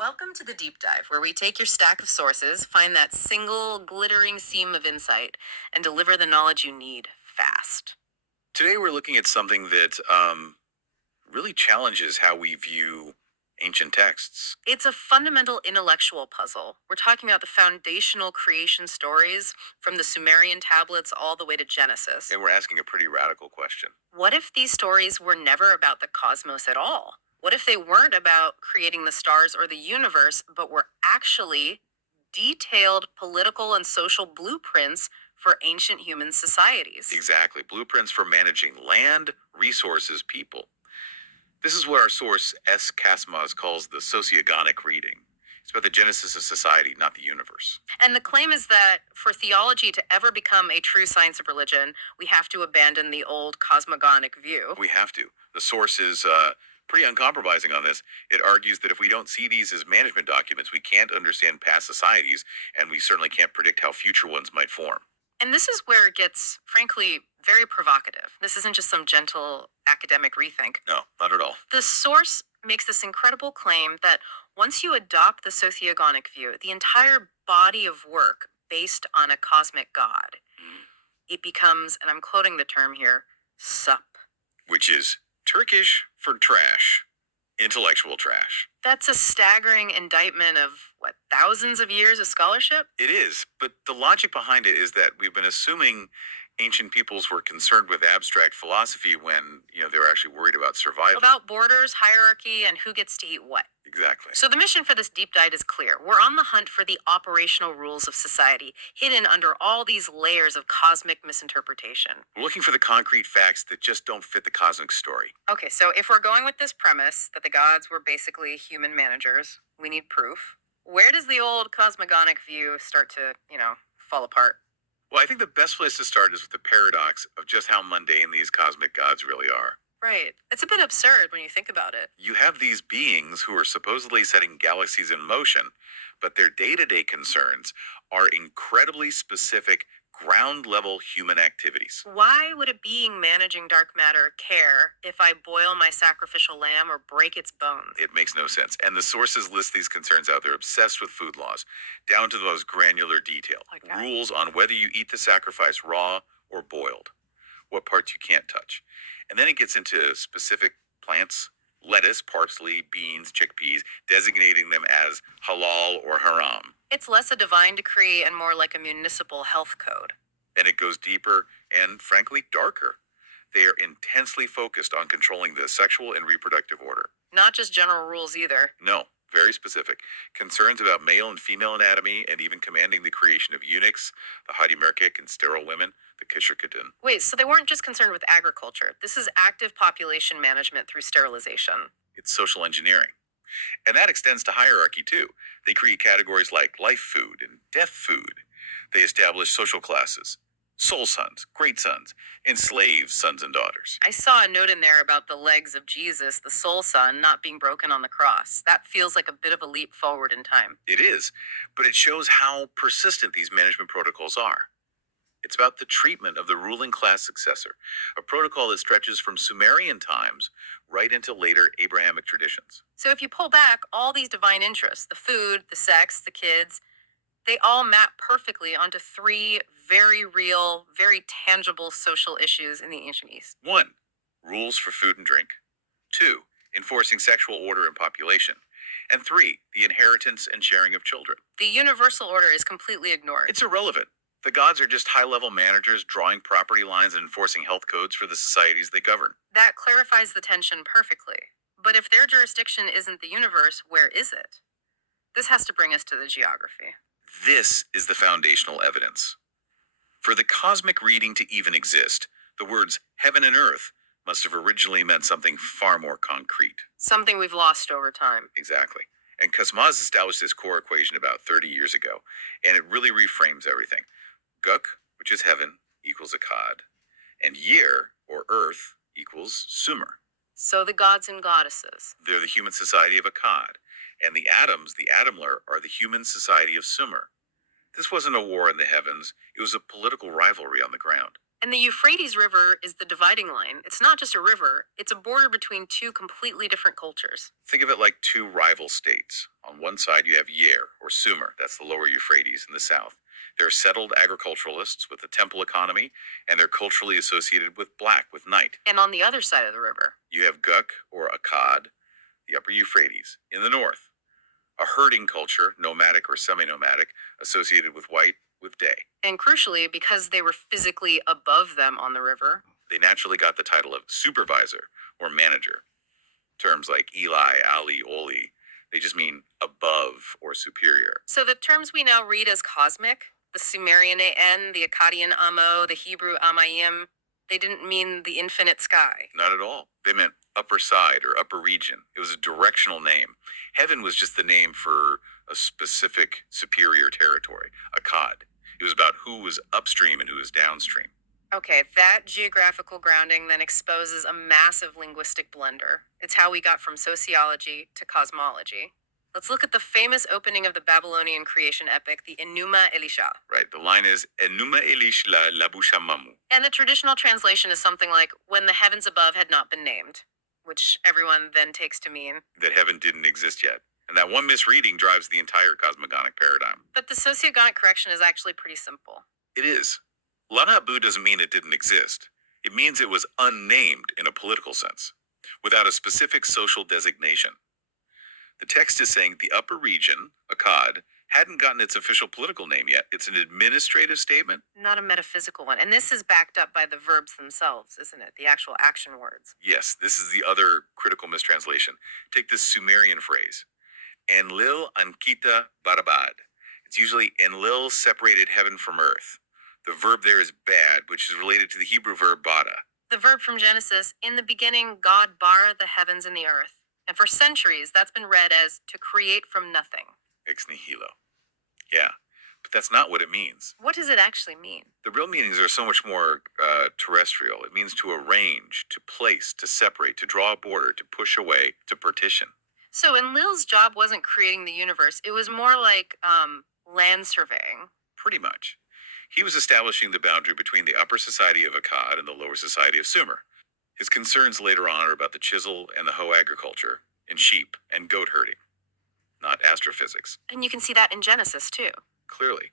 Welcome to the deep dive, where we take your stack of sources, find that single glittering seam of insight, and deliver the knowledge you need fast. Today we're looking at something that really challenges how we view ancient texts. It's a fundamental intellectual puzzle. We're talking about the foundational creation stories from the Sumerian tablets all the way to Genesis. And we're asking a pretty radical question. What if these stories were never about the cosmos at all? What if they weren't about creating the stars or the universe, but were actually detailed political and social blueprints for ancient human societies? Exactly. Blueprints for managing land, resources, people. This is what our source S. Kaçmaz calls the sociogonic reading. It's about the genesis of society, not the universe. And the claim is that for theology to ever become a true science of religion, we have to abandon the old cosmogonic view. We have to. The source is pretty uncompromising on this. It argues that if we don't see these as management documents, we can't understand past societies, and we certainly can't predict how future ones might form. And this is where it gets, frankly, very provocative. This isn't just some gentle academic rethink. No, not at all. The source makes this incredible claim that once you adopt the sociogonic view, the entire body of work based on a cosmic god, it becomes, and I'm quoting the term here, sup. Which is Turkish for trash, intellectual trash. That's a staggering indictment of, what, thousands of years of scholarship? It is, but the logic behind it is that we've been assuming ancient peoples were concerned with abstract philosophy when, they were actually worried about survival. About borders, hierarchy, and who gets to eat what. Exactly. So the mission for this deep dive is clear. We're on the hunt for the operational rules of society, hidden under all these layers of cosmic misinterpretation. We're looking for the concrete facts that just don't fit the cosmic story. Okay, so if we're going with this premise that the gods were basically human managers, we need proof. Where does the old cosmogonic view start to, fall apart? Well, I think the best place to start is with the paradox of just how mundane these cosmic gods really are. Right. It's a bit absurd when you think about it. You have these beings who are supposedly setting galaxies in motion, but their day-to-day concerns are incredibly specific, ground-level human activities. Why would a being managing dark matter care if I boil my sacrificial lamb or break its bones? It makes no sense. And the sources list these concerns out. They're obsessed with food laws, down to the most granular detail. Okay. Rules on whether you eat the sacrifice raw or boiled, what parts you can't touch. And then it gets into specific plants, lettuce, parsley, beans, chickpeas, designating them as halal or haram. It's less a divine decree and more like a municipal health code. And it goes deeper and, frankly, darker. They are intensely focused on controlling the sexual and reproductive order. Not just general rules either. No, very specific. Concerns about male and female anatomy, and even commanding the creation of eunuchs, the Hadimerkik, and sterile women, the Kishirkadun. Wait, so they weren't just concerned with agriculture. This is active population management through sterilization. It's social engineering. And that extends to hierarchy, too. They create categories like life food and death food. They establish social classes: soul sons, great sons, enslaved sons and daughters. I saw a note in there about the legs of Jesus, the soul son, not being broken on the cross. That feels like a bit of a leap forward in time. It is, but it shows how persistent these management protocols are. It's about the treatment of the ruling class successor, a protocol that stretches from Sumerian times right into later Abrahamic traditions. So if you pull back all these divine interests, the food, the sex, the kids, they all map perfectly onto three very real, very tangible social issues in the ancient East. 1. Rules for food and drink. 2. Enforcing sexual order in population. And 3. The inheritance and sharing of children. The universal order is completely ignored. It's irrelevant. The gods are just high-level managers drawing property lines and enforcing health codes for the societies they govern. That clarifies the tension perfectly. But if their jurisdiction isn't the universe, where is it? This has to bring us to the geography. This is the foundational evidence. For the cosmic reading to even exist, the words heaven and earth must have originally meant something far more concrete. Something we've lost over time. Exactly. And Kaçmaz established this core equation about 30 years ago, and it really reframes everything. Guk, which is heaven, equals Akkad, and Yer, or earth, equals Sumer. So the gods and goddesses. They're the human society of Akkad, and the atoms, the Atomler, are the human society of Sumer. This wasn't a war in the heavens, it was a political rivalry on the ground. And the Euphrates River is the dividing line. It's not just a river, it's a border between two completely different cultures. Think of it like two rival states. On one side, you have Yer, or Sumer, that's the lower Euphrates in the south. They're settled agriculturalists with a temple economy, and they're culturally associated with black, with night. And on the other side of the river, You have Guk, or Akkad, the upper Euphrates, in the north. A herding culture, nomadic or semi nomadic, associated with white, with day. and crucially, because they were physically above them on the river, They naturally got the title of supervisor or manager. Terms like Eli, Ali, Oli, they just mean above or superior. so the terms we now read as cosmic, the Sumerian An, the Akkadian Amo, the Hebrew Amayim, they didn't mean the infinite sky. Not at all. They meant upper side or upper region. It was a directional name. Heaven was just the name for a specific superior territory, Akkad. It was about who was upstream and who was downstream. Okay, that geographical grounding then exposes a massive linguistic blender. It's how we got from sociology to cosmology. Let's look at the famous opening of the Babylonian creation epic, the Enuma Elisha. Right, the line is Enuma Elish la labushamamu. And the traditional translation is something like, when the heavens above had not been named, which everyone then takes to mean. That heaven didn't exist yet. And that one misreading drives the entire cosmogonic paradigm. But the sociogonic correction is actually pretty simple. It is. Lana Abu doesn't mean it didn't exist. It means it was unnamed in a political sense, without a specific social designation. The text is saying the upper region, Akkad, hadn't gotten its official political name yet. It's an administrative statement. Not a metaphysical one. And this is backed up by the verbs themselves, isn't it? The actual action words. Yes, this is the other critical mistranslation. Take this Sumerian phrase, Enlil Ankita Barabad. It's usually Enlil separated heaven from earth. The verb there is bad, which is related to the Hebrew verb bada. The verb from Genesis, in the beginning, God bara the heavens and the earth. And for centuries, that's been read as to create from nothing. Ex nihilo. Yeah, but that's not what it means. What does it actually mean? The real meanings are so much more terrestrial. It means to arrange, to place, to separate, to draw a border, to push away, to partition. So Enlil's job wasn't creating the universe. It was more like land surveying. Pretty much. He was establishing the boundary between the upper society of Akkad and the lower society of Sumer. His concerns later on are about the chisel and the hoe agriculture, and sheep and goat herding, not astrophysics. And you can see that in Genesis, too. Clearly.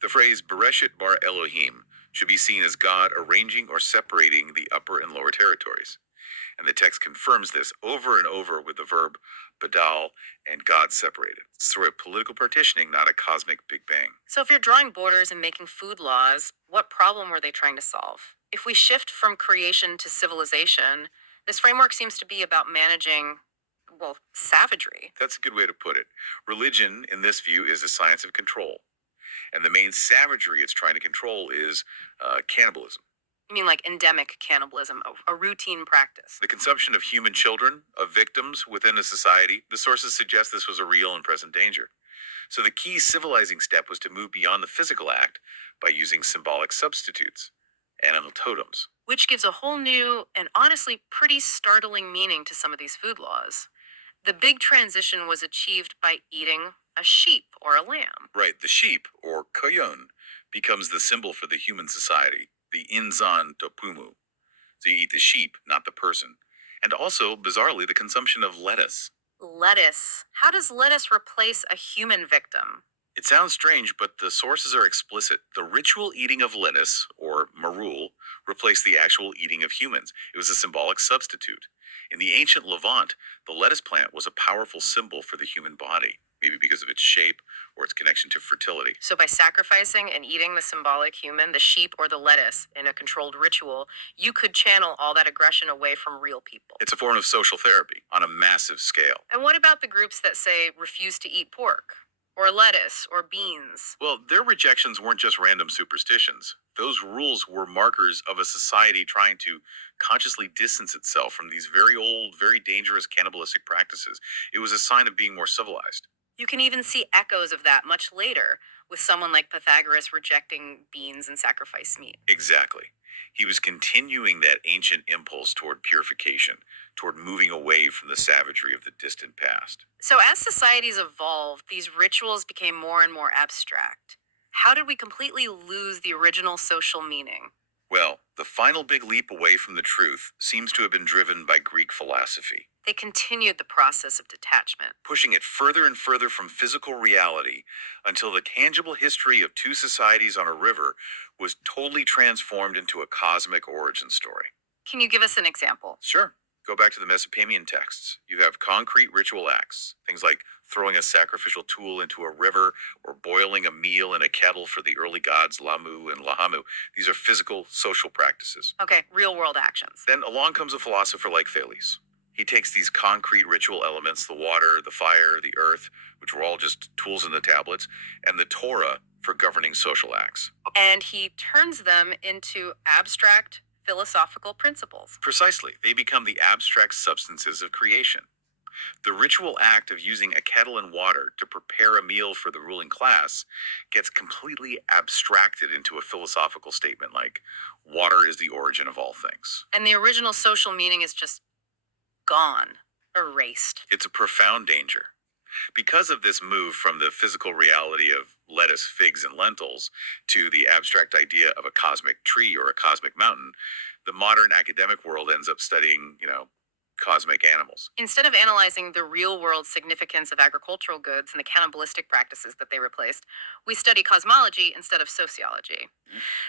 The phrase Bereshit bar Elohim should be seen as God arranging or separating the upper and lower territories. And the text confirms this over and over with the verb badal and God separated. It's through a political partitioning, not a cosmic Big Bang. So if you're drawing borders and making food laws, what problem were they trying to solve? If we shift from creation to civilization, this framework seems to be about managing, well, savagery. That's a good way to put it. Religion, in this view, is a science of control. And the main savagery it's trying to control is cannibalism. You mean like endemic cannibalism, a routine practice? The consumption of human children, of victims within a society, the sources suggest this was a real and present danger. So the key civilizing step was to move beyond the physical act by using symbolic substitutes, animal totems. Which gives a whole new and honestly pretty startling meaning to some of these food laws. The big transition was achieved by eating a sheep or a lamb. Right, the sheep, or koyon, becomes the symbol for the human society, the inzan topumu. So you eat the sheep, not the person. And also, bizarrely, the consumption of lettuce. Lettuce. How does lettuce replace a human victim? It sounds strange, but the sources are explicit. The ritual eating of lettuce, or marul, replaced the actual eating of humans. It was a symbolic substitute. In the ancient Levant, the lettuce plant was a powerful symbol for the human body, maybe because of its shape or its connection to fertility. So by sacrificing and eating the symbolic human, the sheep or the lettuce, in a controlled ritual, you could channel all that aggression away from real people. It's a form of social therapy on a massive scale. And what about the groups that say refuse to eat pork? Or lettuce, or beans? Well, their rejections weren't just random superstitions. Those rules were markers of a society trying to consciously distance itself from these very old, very dangerous cannibalistic practices. It was a sign of being more civilized. You can even see echoes of that much later, with someone like Pythagoras rejecting beans and sacrifice meat. Exactly. He was continuing that ancient impulse toward purification, toward moving away from the savagery of the distant past. So as societies evolved, these rituals became more and more abstract. How did we completely lose the original social meaning? Well, the final big leap away from the truth seems to have been driven by Greek philosophy, They continued the process of detachment. pushing it further and further from physical reality until the tangible history of two societies on a river was totally transformed into a cosmic origin story. Can you give us an example? Sure. Go back to the Mesopotamian texts. You have concrete ritual acts, things like throwing a sacrificial tool into a river or boiling a meal in a kettle for the early gods Lamu and Lahamu. These are physical, social practices. Okay, real world actions. Then along comes a philosopher like Thales. He takes these concrete ritual elements, the water, the fire, the earth, which were all just tools in the tablets, and the Torah for governing social acts. And he turns them into abstract philosophical principles. Precisely, they become the abstract substances of creation. The ritual act of using a kettle and water to prepare a meal for the ruling class gets completely abstracted into a philosophical statement like, water is the origin of all things. And the original social meaning is just gone, erased. It's a profound danger. Because of this move from the physical reality of lettuce, figs, and lentils to the abstract idea of a cosmic tree or a cosmic mountain, the modern academic world ends up studying, cosmic animals. Instead of analyzing the real world significance of agricultural goods and the cannibalistic practices that they replaced, we study cosmology instead of sociology.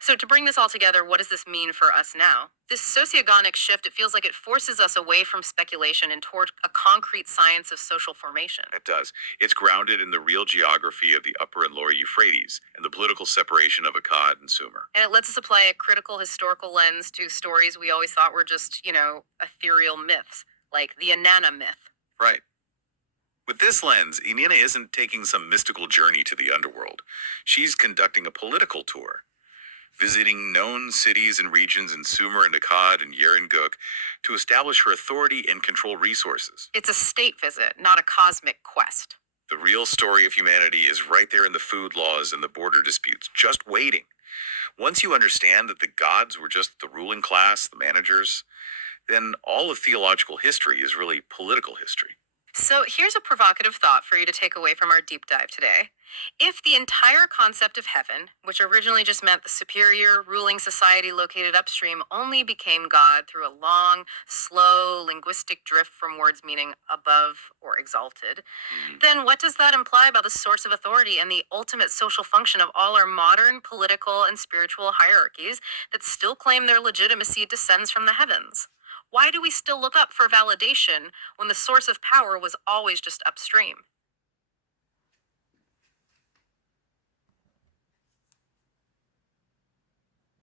So, to bring this all together, what does this mean for us now? This sociogonic shift, it feels like it forces us away from speculation and toward a concrete science of social formation. It does. It's grounded in the real geography of the upper and lower Euphrates and the political separation of Akkad and Sumer. And it lets us apply a critical historical lens to stories we always thought were just, ethereal myths, like the Inanna myth. Right. With this lens, Inanna isn't taking some mystical journey to the underworld. She's conducting a political tour, visiting known cities and regions in Sumer and Akkad and Yerenguk to establish her authority and control resources. It's a state visit, not a cosmic quest. The real story of humanity is right there in the food laws and the border disputes, just waiting. Once you understand that the gods were just the ruling class, the managers, then all of theological history is really political history. So here's a provocative thought for you to take away from our deep dive today. If the entire concept of heaven, which originally just meant the superior ruling society located upstream, only became God through a long, slow linguistic drift from words meaning above or exalted, then what does that imply about the source of authority and the ultimate social function of all our modern political and spiritual hierarchies that still claim their legitimacy descends from the heavens? Why do we still look up for validation when the source of power was always just upstream?